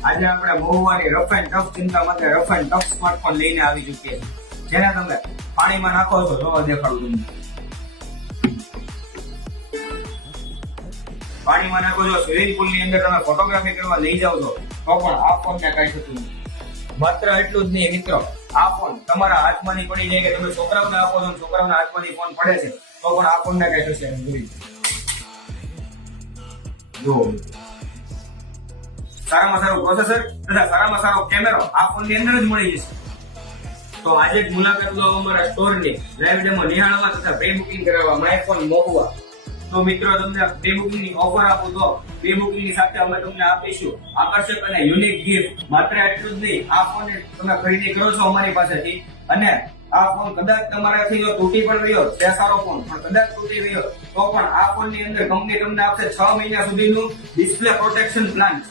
આજે આપણે મહુવાની rough and tough ચિંતા માટે રફ એન્ડ ટફ સ્માર્ટફોન લઈને આવી ચૂકીએ છીએ જેને તમે પાણીમાં નાખો છો તો દેખાડું તમને પાણીમાં નાખો છો સ્વિમિંગ પુલ ની અંદર તમે ફોટોગ્રાફી કરવા લઈ જાવ છો તો પણ આ ફોન ને કઈ થતું નથી માત્ર એટલું જ નહીં મિત્રો આ ફોન તમારા હાથમાંથી પડી જાય કે તમે છોકરાઓને આપો છો છોકરાઓના હાથમાંથી ફોન પડે છે તો પણ આ ફોન ને કઈ થશે નહીં જો સારામાં સારું પ્રોસેસર તથા સારામાં સારો કેમેરો આ ફોન ની અંદર જ મળી જશે તો આજે જ મુલાકાત લો અમારા સ્ટોર ની લાઈવ ડેમો નિહાળવા તથા પ્રી બુકિંગ કરાવવા માય ફોન મહુવા તો મિત્રો તમને પ્રી બુકિંગ ની ઓફર આપું તો પ્રી બુકિંગ ની સાથે અમે તમને આપીશું આકર્ષક અને યુનિક ગિફ્ટ માત્ર એટલું જ નહીં આ ફોન તમે ખરીદી કરો છો અમારી પાસેથી અને આ ફોન કદાચ તમારાથી જો તૂટી પણ રહ્યો તે સારો ફોન પણ કદાચ તૂટી રહ્યો તો પણ આ ફોન ની અંદર કંપની તમને આપશે 6 મહિના સુધીનું ડિસ્પ્લે પ્રોટેક્શન પ્લાન